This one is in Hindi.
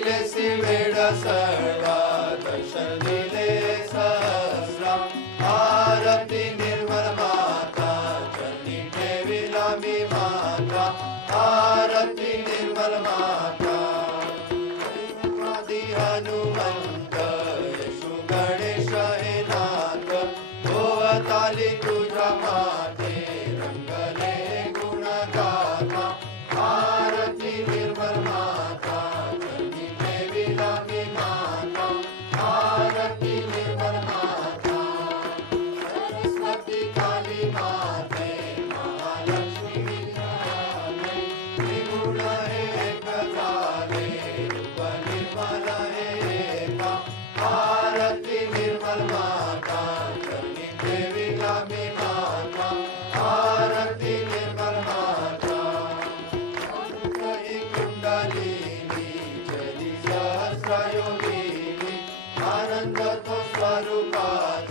दिलेसी वेड सर्वा दर्शन दिले सहस्रा आरती निर्मल माता चरणी ठेविला मी माता आरती निर्मल माता आदि हनुमंत येशू गणेश हे नाथ भोवताली तुझ्या माते रंगले गुण गाथा आरती निर्मल माता चरणी ठेविला मी माता आरती निर्मल माता सरस्वती काली माते महालक्ष्मी विद्यालय त्रिगुण एक झाले रूप निर्मल एका आरती निर्मल माता चरणी ठेविला मी माता आरती निर्मल माता कुंडलिनी जली सहस्रयोगिनी आनंद तो स्वरूपाचा